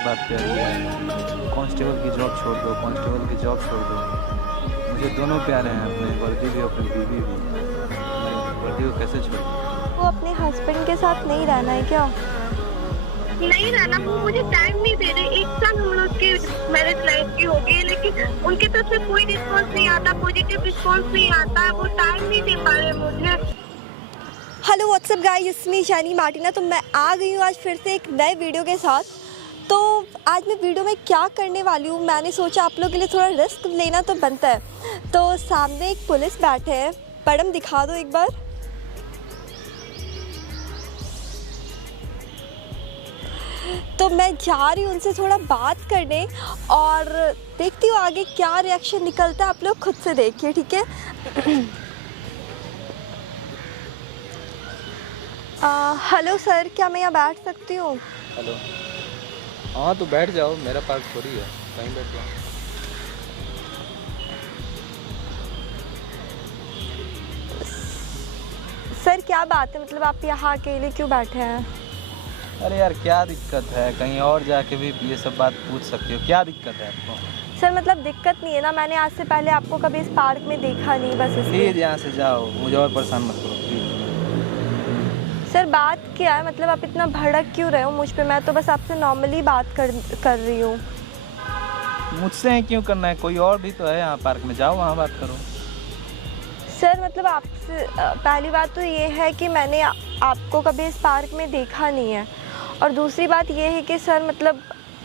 बात प्यार की है। कांस्टेबल की जॉब छोड़ दो, कांस्टेबल की जॉब छोड़ दो। मुझे दोनों प्यारे हैं, अपने वर्दी भी अपनी बीवी भी। मैं वर्दी को कैसे छोड़ दूँ? वो अपने हस्बैंड के साथ नहीं रहना है क्या? नहीं रहना, वो मुझे टाइम नहीं दे रहे। 1 साल हम लोग की मैरिज लाइफ की हो गई है, लेकिन उनकी तरफ से कोई रिस्पॉन्स नहीं आता, पॉजिटिव रिस्पॉन्स नहीं आता, वो टाइम नहीं दे पा रहे मुझे। हेलो व्हाट्सअप गाइस, इसमें शैनी मार्टिना। तो मैं आ गई हूँ आज फिर से एक नए वीडियो के साथ। तो आज मैं वीडियो में क्या करने वाली हूँ, मैंने सोचा आप लोगों के लिए थोड़ा रिस्क लेना तो बनता है। तो सामने एक पुलिस बैठे हैं, मैडम दिखा दो एक बार। तो मैं जा रही हूँ उनसे थोड़ा बात करने और देखती हूँ आगे क्या रिएक्शन निकलता है। आप लोग खुद से देखिए, ठीक है? हेलो सर, क्या मैं यहाँ बैठ सकती हूँ? हेलो। हाँ तो बैठ जाओ, मेरा पार्क थोड़ी है, कहीं बैठ जाओ। सर क्या बात है, मतलब आप यहाँ अकेले क्यों बैठे हैं? अरे यार क्या दिक्कत है, कहीं और जाके भी ये सब बात पूछ सकते हो। क्या दिक्कत है आपको? सर मतलब दिक्कत नहीं है ना, मैंने आज से पहले आपको कभी इस पार्क में देखा नहीं, बस इसलिए। प्लीज़ यहाँ से जाओ, मुझे और परेशान मत करो प्लीज़। सर बात क्या है, मतलब आप इतना भड़क क्यों रहे हो मुझ पे? मैं तो बस आपसे नॉर्मली बात कर रही हूँ। मुझसे ही क्यों करना है, कोई और भी तो है यहाँ पार्क में, जाओ वहाँ बात करो। सर मतलब आपसे पहली बात तो ये है कि मैंने आपको कभी इस पार्क में देखा नहीं है, और दूसरी बात ये है कि सर मतलब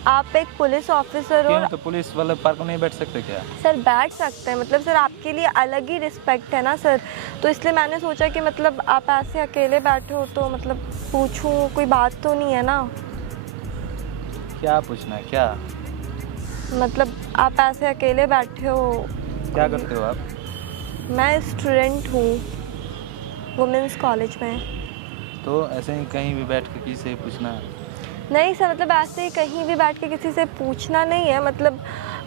आप एक पुलिस ऑफिसर हो। क्यों, तो पुलिस वाले पार्क में नहीं बैठ सकते क्या? सर बैठ सकते हैं, मतलब सर आपके लिए अलग ही रिस्पेक्ट है ना सर, तो इसलिए मैंने सोचा कि मतलब आप ऐसे अकेले बैठे हो तो मतलब पूछूं, कोई बात तो नहीं है ना? क्या पूछना है, क्या? मतलब आप ऐसे अकेले बैठे हो। क्या करते हो आप? मैं स्टूडेंट हूँ वुमेंस कॉलेज में। तो ऐसे ही कहीं भी बैठ के किसी से पूछना है? नहीं सर, मतलब ऐसे ही कहीं भी बैठ के किसी से पूछना नहीं है। मतलब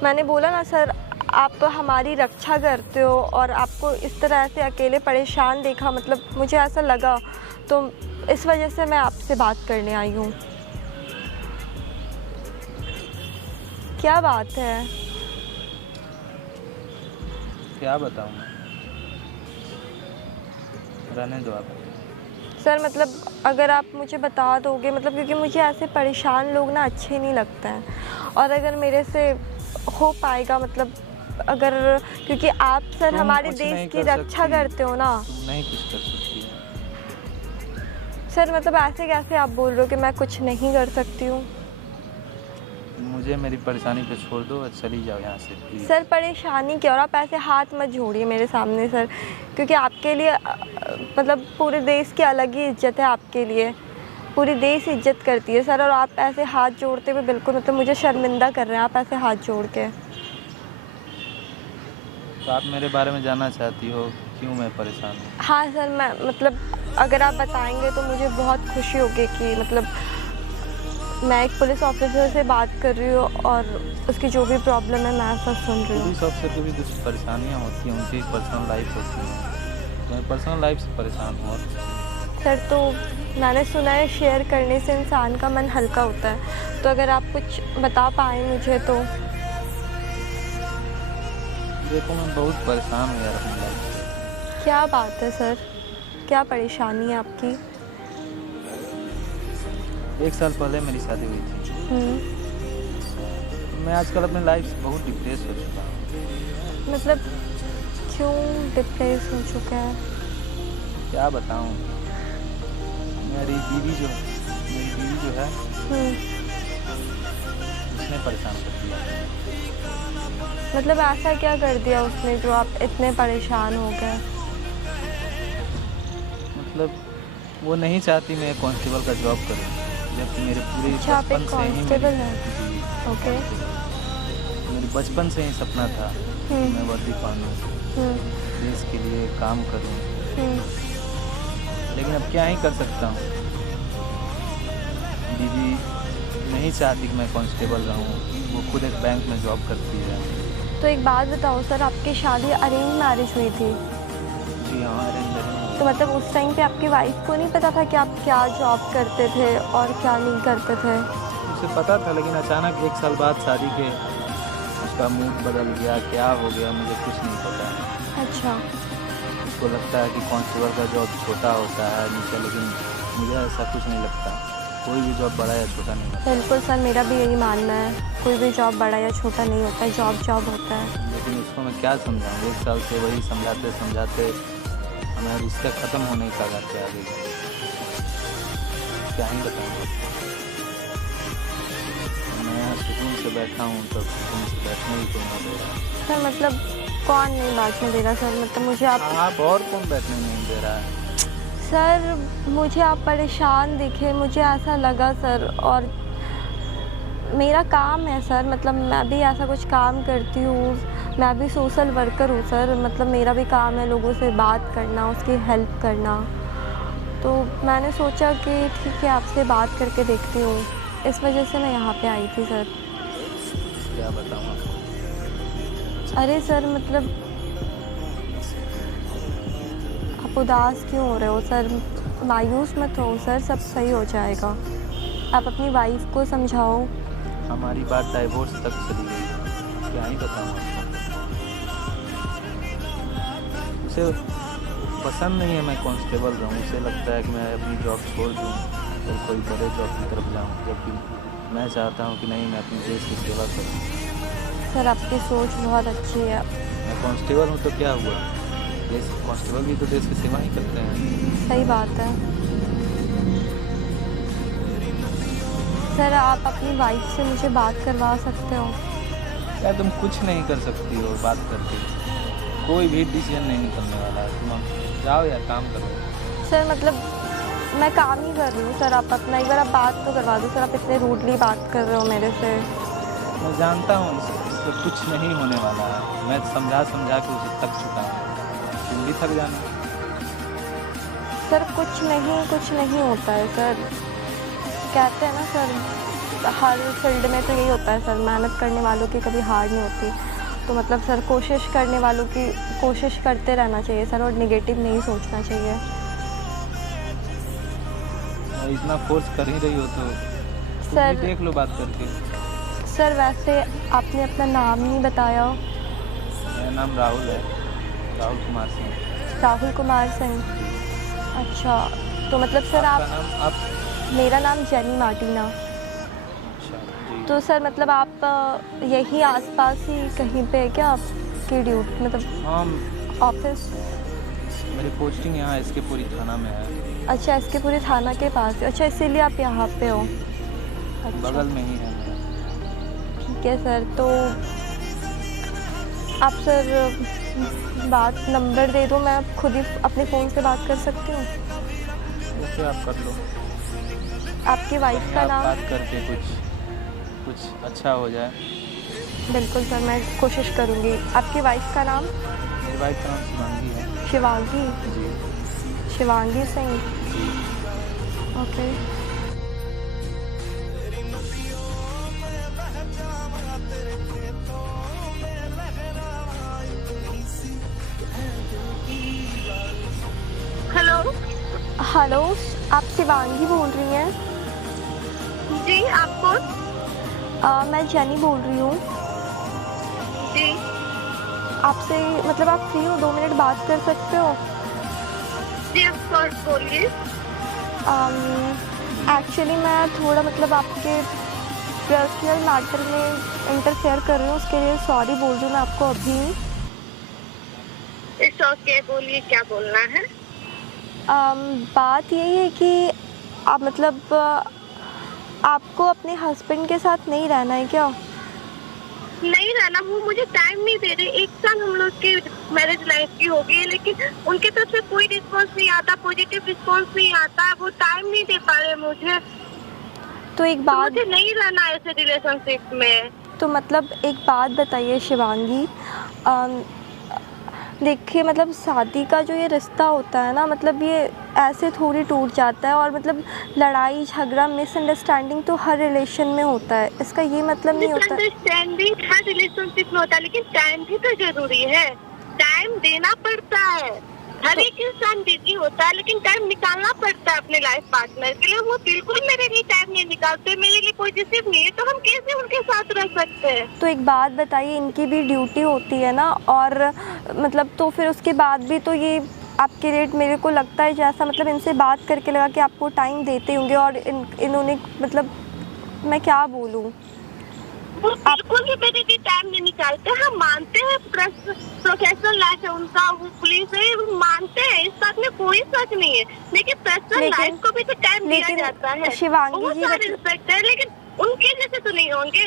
मैंने बोला ना सर, आप हमारी रक्षा करते हो और आपको इस तरह से अकेले परेशान देखा, मतलब मुझे ऐसा लगा, तो इस वजह से मैं आपसे बात करने आई हूँ। क्या बात है? क्या बताऊँ मैं, रहने दो आप। सर मतलब अगर आप मुझे बता दोगे, मतलब क्योंकि मुझे ऐसे परेशान लोग ना अच्छे नहीं लगते हैं, और अगर मेरे से हो पाएगा, मतलब अगर, क्योंकि आप सर हमारे देश की रक्षा करते हो ना। नहीं कुछ कर सकती। सर मतलब ऐसे कैसे आप बोल रहे हो कि मैं कुछ नहीं कर सकती हूँ? मुझे मेरी परेशानी पे छोड़ दो और चली जाओ यहाँ से प्लीज। सर परेशानी क्या, और आप ऐसे हाथ मत जोड़िए मेरे सामने सर, क्योंकि आपके लिए मतलब पूरे देश की अलग ही इज्जत है, आपके लिए पूरी देश इज्जत करती है सर, और आप ऐसे हाथ जोड़ते हुए बिल्कुल मतलब मुझे शर्मिंदा कर रहे हैं आप ऐसे हाथ जोड़ के। तो आप मेरे बारे में जानना चाहती हो क्यों मैं परेशान हूँ? हाँ सर, मैं मतलब अगर आप बताएंगे तो मुझे बहुत खुशी होगी कि मतलब मैं एक पुलिस ऑफिसर से बात कर रही हूँ और उसकी जो भी प्रॉब्लम है मैं सब सुन रही हूँ। पुलिस ऑफिसर की भी कुछ परेशानियाँ होती हैं, उनकी पर्सनल लाइफ होती है। मैं पर्सनल लाइफ से परेशान हूँ। और सर तो मैंने सुना है शेयर करने से इंसान का मन हल्का होता है, तो अगर आप कुछ बता पाएँ मुझे तो। देखो मैं बहुत परेशान हूँ यार अपनी लाइफ से। क्या बात है सर, क्या परेशानी है आपकी? 1 साल पहले मेरी शादी हुई थी। मैं आजकल अपनी लाइफ से बहुत डिप्रेस हो चुका हूँ। मतलब क्यों डिप्रेस हो चुका है? क्या बताऊँ, मेरी बीवी जो है उसने परेशान कर दिया। मतलब ऐसा क्या कर दिया उसने जो आप इतने परेशान हो गए? मतलब वो नहीं चाहती मैं कांस्टेबल का जॉब करूँ, जबकि मेरे पूरे अच्छा, आप एक बचपन से ही कांस्टेबल हैं? ओके। मेरे बचपन से ही सपना था कि मैं वर्दी पहनूं, देश के लिए काम करूं, लेकिन अब क्या ही कर सकता हूं। दीदी नहीं चाहती कि मैं कांस्टेबल रहूं, वो खुद एक बैंक में जॉब करती है। तो एक बात बताओ सर, आपकी शादी अरेंज मैरिज हुई थी? जी हाँ, अरेंज। तो मतलब उस टाइम पे आपकी वाइफ को नहीं पता था कि आप क्या जॉब करते थे और क्या नहीं करते थे? उसे पता था, लेकिन अचानक 1 साल बाद शादी के उसका मूड बदल गया, क्या हो गया मुझे कुछ नहीं पता। अच्छा। उसको लगता है कि कांस्टेबल का जॉब छोटा होता है नीचे, लेकिन मुझे ऐसा कुछ नहीं लगता। कोई भी जॉब बड़ा या छोटा नहीं होता। बिल्कुल सर, मेरा भी यही मानना है, कोई भी जॉब बड़ा या छोटा नहीं होता है, जॉब जॉब होता है। लेकिन उसको मैं क्या समझाऊँ, 1 साल से वही समझाते समझाते हमें रिश्ता ख़त्म होने का जाते आगे। क्या ही बताऊँ, मैं यहाँ सुकून से बैठा हूँ तो सुकून से बैठने भी कोई नहीं दे रहा। सर मतलब कौन नहीं बैठने दे रहा सर, मतलब मुझे आप और कौन बैठने नहीं दे रहा है? सर मुझे आप परेशान दिखे, मुझे ऐसा लगा सर। और मेरा काम है सर, मतलब मैं भी ऐसा कुछ काम करती हूँ, मैं भी सोशल वर्कर हूँ सर। मतलब मेरा भी काम है लोगों से बात करना, उसकी हेल्प करना। तो मैंने सोचा कि ठीक है आपसे बात करके देखती हूँ, इस वजह से मैं यहाँ पे आई थी सर। क्या बताऊँ आपको? अरे सर मतलब आप उदास क्यों हो रहे हो सर, मायूस मत हो सर, सब सही हो जाएगा। आप अपनी वाइफ को समझाओ। हमारी बात डाइवोर्स तक चली गई, क्या ही बताऊँ आपको। उसे पसंद नहीं है मैं कांस्टेबल रहूँ, उसे लगता है कि मैं अपनी जॉब छोड़ दूँ और कोई बड़े जॉब की तरफ जाऊँ, जबकि मैं चाहता हूँ कि नहीं, मैं अपने देश की सेवा करूँ। सर आपकी सोच बहुत अच्छी है। मैं कांस्टेबल हूँ तो क्या हुआ, देश कांस्टेबल भी तो देश की सेवा ही करते हैं। सही बात है सर, आप अपनी वाइफ से मुझे बात करवा सकते हो। क्या तुम कुछ नहीं कर सकती हो बात करके, कोई भी डिसीजन नहीं निकलने वाला है। तुम जाओ या काम करो। सर मतलब मैं काम ही कर रही हूँ सर, आप अपना एक बार आप बात तो करवा दो सर, आप इतने रूडली बात कर रहे हो मेरे से। मैं जानता हूँ इससे कुछ नहीं होने वाला है, मैं समझा समझा के उसे थक चुका हूँ, तुम भी थक जाना। सर कुछ नहीं होता है सर, कहते हैं ना सर, हर फील्ड में तो यही होता है सर, मेहनत करने वालों की कभी हार नहीं होती। तो मतलब सर कोशिश करने वालों की कोशिश करते रहना चाहिए सर, और नेगेटिव नहीं सोचना चाहिए। इतना फोर्स कर ही रही हो तो सर भी देख लो बात करके। सर वैसे आपने अपना नाम नहीं बताया। मेरा नाम राहुल है, राहुल कुमार सिंह। राहुल कुमार सिंह, अच्छा। तो मतलब सर आपका आप नाम? मेरा नाम जेनी मार्टिना। अच्छा जी। तो सर मतलब आप यही आसपास ही कहीं पे है क्या आपकी ड्यूटी, मतलब हाँ, ऑफिस? मेरी पोस्टिंग यहाँ एसके पुरी थाना में है। अच्छा, एसके पुरी थाना के पास है, अच्छा इसीलिए आप यहाँ पे हो। अच्छा बगल में ही है मेरा। ठीक है सर, तो आप सर बात नंबर दे दो, मैं खुद ही अपने फ़ोन से बात कर सकती हूँ। ओके, आप कर लो। आपकी वाइफ का नाम? बात करके कुछ अच्छा हो जाए। बिल्कुल सर, मैं कोशिश करूँगी। आपकी वाइफ का नाम? मेरी वाइफ का नाम शिवांगी है। शिवांगी? जी। Shivangi Singh, okay. Hello hello, आप शिवांगी बोल रही हैं? जी, आप कौन? मैं जेनी बोल रही हूँ। जी आपसे मतलब आप फ्री हो, 2 मिनट बात कर सकते हो? जी, ऑफ कोर्स, बोलिए। एक्चुअली मैं थोड़ा मतलब आपके पर्सनल मैटर में इंटरफेयर कर रही हूँ, उसके लिए सॉरी बोल रही हूँ मैं आपको अभी। इट्स ओके, बोलिए क्या बोलना है। बात यही है कि आप मतलब आपको अपने हस्बैंड के साथ नहीं रहना है क्या? नहीं रहना, वो मुझे टाइम नहीं दे रहे। 1 साल हम लोग की मैरिज लाइफ की हो गई है, लेकिन उनके तरफ से कोई रिस्पॉन्स नहीं आता, पॉजिटिव रिस्पॉन्स नहीं आता, वो टाइम नहीं दे पा रहे मुझे। तो एक तो बात, मुझे नहीं रहना ऐसे रिलेशनशिप में। तो मतलब एक बात बताइए शिवांगी, देखिए मतलब शादी का जो ये रिश्ता होता है ना, मतलब ये ऐसे थोड़ी टूट जाता है, और मतलब लड़ाई झगड़ा मिसअंडरस्टैंडिंग तो हर रिलेशन में होता है, इसका ये मतलब नहीं होता। मिसअंडरस्टैंडिंग हर रिलेशनशिप में होता है, लेकिन टाइम भी तो जरूरी है, टाइम देना पड़ता है। हर एक इंसान बिजी होता है, लेकिन टाइम निकालना पड़ता है अपने लाइफ पार्टनर के लिए। वो बिल्कुल मेरे लिए टाइम नहीं निकालते, मेरे लिए पॉजिटिव नहीं है, तो हम कैसे उनके साथ रह सकते हैं? तो एक बात बताइए, इनकी भी ड्यूटी होती है ना, और मतलब तो फिर उसके बाद भी तो ये आपके लिए, मेरे को लगता है जैसा मतलब इनसे बात करके लगा कि आपको टाइम देते होंगे, और इन्होंने मतलब मैं क्या बोलूँ, वो बिल्कुल भी मेरे लिए टाइम नहीं निकालते। हम मानते हैं प्रोफेशनल लाइफ है उनका, वो पुलिस है, वो मानते हैं, इस बात में कोई सच नहीं है, लेकिन पर्सनल लाइफ को भी तो टाइम दिया जाता है। शिवांगी बहुत जी सारे रिस्पेक्ट है, लेकिन उनके जैसे तो नहीं होंगे।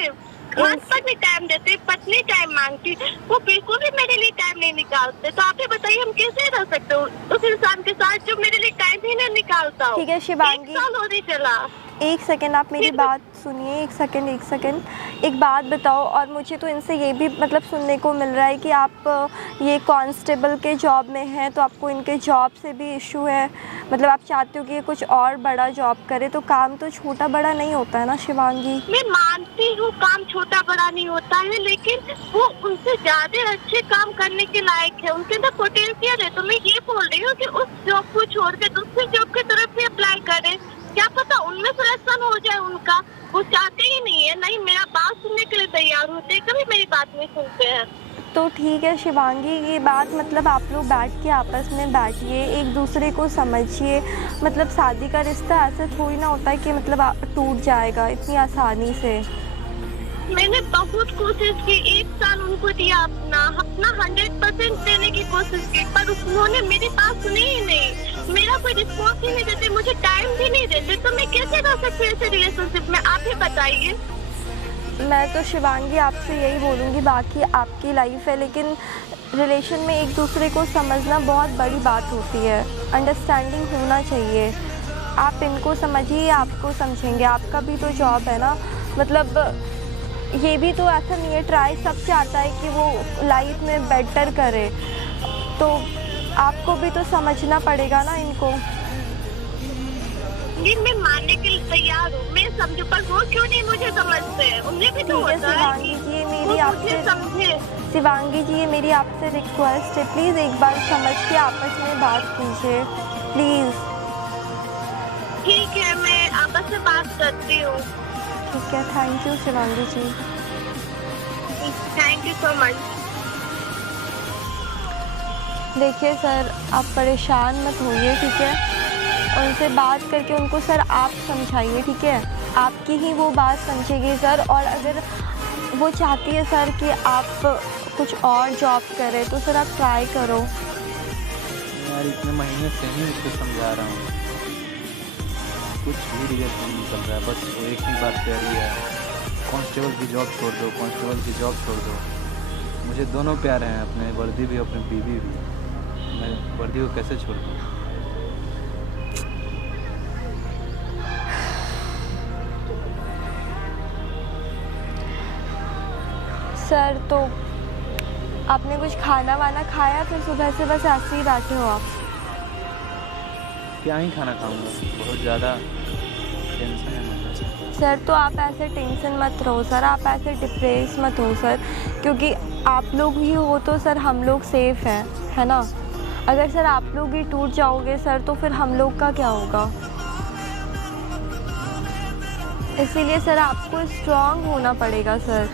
हस्बैंड भी टाइम देते, पत्नी टाइम मांगती, वो बिल्कुल भी मेरे लिए टाइम नहीं निकालते। तो आप ही बताइए हम कैसे रह सकते हो उस इंसान के साथ जो मेरे लिए टाइम ही नहीं निकालता हो? ठीक है शिवांगी, 1 साल हो नहीं चला। एक सेकंड आप मेरी बात सुनिए, एक सेकंड। एक बात बताओ, और मुझे तो इनसे ये भी मतलब सुनने को मिल रहा है कि आप ये कांस्टेबल के जॉब में हैं, तो आपको इनके जॉब से भी इशू है, मतलब आप चाहते हो कि ये कुछ और बड़ा जॉब करे, तो काम तो छोटा बड़ा नहीं होता है ना शिवांगी। मैं मानती हूँ काम छोटा बड़ा नहीं होता है, लेकिन वो उनसे ज्यादा अच्छे काम करने के लायक है, उनके अंदर पोटेंशियल है। तो मैं ये बोल रही हूँ कि उस जॉब को छोड़ के दूसरी जॉब की तरफ भी अप्लाई करें, क्या पता उनमें सिलेक्शन हो जाए उनका। वो चाहते ही नहीं है, नहीं मेरा बात सुनने के लिए तैयार होते, कभी मेरी बात नहीं सुनते हैं। तो ठीक है शिवांगी, ये बात मतलब आप लोग बैठ के आपस में बैठिए, एक दूसरे को समझिए। मतलब शादी का रिश्ता ऐसे थोड़ी ना होता है कि मतलब टूट जाएगा इतनी आसानी से। मैंने बहुत कोशिश की, 1 साल उनको दिया अपना 100% देने की कोशिश की, पर उन्होंने मेरी बात सुनी ही नहीं, मेरा कोई रिस्पॉन्स ही नहीं देते, मुझे टाइम भी नहीं देते। तो मैं कैसे रह सकती हूँ ऐसे रिलेशनशिप में, आप ही बताइए। मैं तो शिवांगी आपसे यही बोलूँगी, बाकी आपकी लाइफ है, लेकिन रिलेशन में एक दूसरे को समझना बहुत बड़ी बात होती है, अंडरस्टैंडिंग होना चाहिए। आप इनको समझिए, आपको समझेंगे, आपका भी तो जॉब है ना, मतलब ये भी तो ऐसा नहीं है, ट्राई सब चाहता है कि वो लाइफ में बेटर करे, तो आपको भी तो समझना पड़ेगा ना इनको। जी मैं मानने के लिए तैयार हूँ, मैं समझू, पर वो क्यों नहीं मुझे समझते हैं? उन्हें भी तो होता है कि ये वो मेरी आपसे समझे। शिवांगी जी, ये मेरी आपसे रिक्वेस्ट है, प्लीज़ एक बार समझ के आपस में बात कीजिए प्लीज़। ठीक है, मैं आपस में बात करती हूँ। ठीक है, thank you Shivangi ji. Thank you so much. देखिए सर, आप परेशान मत होइए, ठीक है, उनसे बात करके उनको सर आप समझाइए, ठीक है, आपकी ही वो बात समझेगी सर। और अगर वो चाहती है सर कि आप कुछ और जॉब करें, तो सर आप ट्राई करो। यार इतने महीने से ही उसको समझा रहा हूँ, कुछ भी रिजल्ट नहीं निकल रहा है, बस वो एक ही बात कह रही है, कांस्टेबल की जॉब छोड़ दो, कांस्टेबल की जॉब छोड़ दो। मुझे दोनों प्यारे हैं, अपने वर्दी भी अपनी बीवी भी, मैं वर्दी को कैसे छोड़ दूँ? सर तो आपने कुछ खाना वाना खाया, फिर सुबह से बस ऐसे ही बैठे हो आप? क्या ही खाना खाऊंगा, बहुत ज़्यादा टेंशन है मुझे। सर तो आप ऐसे टेंशन मत रहो सर, आप ऐसे डिप्रेस मत हो सर, क्योंकि आप लोग ही हो तो सर हम लोग सेफ़ हैं, है ना। अगर सर आप लोग ही टूट जाओगे सर, तो फिर हम लोग का क्या होगा। इसीलिए सर आपको स्ट्रांग होना पड़ेगा सर,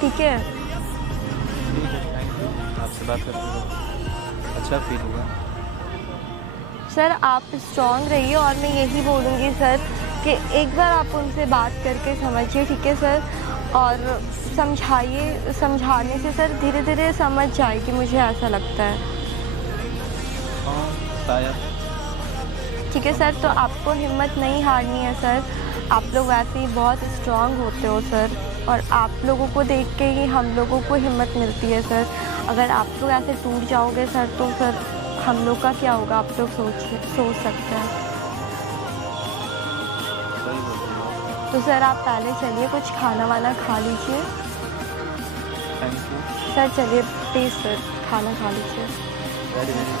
ठीक है। ठीक है, थैंक यू, आपसे बात करके अच्छा फील हुआ। सर आप स्ट्रांग रहिए, और मैं यही बोलूँगी सर कि एक बार आप उनसे बात करके समझिए, ठीक है सर, और समझाइए, समझाने से सर धीरे धीरे समझ जाएगी, मुझे ऐसा लगता है। हाँ शायद। ठीक है सर, तो आपको हिम्मत नहीं हारनी है सर, आप लोग वैसे ही बहुत स्ट्रांग होते हो सर, और आप लोगों को देख के ही हम लोगों को हिम्मत मिलती है सर। अगर आप लोग ऐसे टूट जाओगे सर, तो सर हम लोग का क्या होगा, आप लोग सोच सकते हैं। सही बोल रही हो। तो सर आप पहले चलिए कुछ खाना वाना खा लीजिए। Thank you. सर चलिए प्लीज़ सर, खाना खा लीजिए। Very very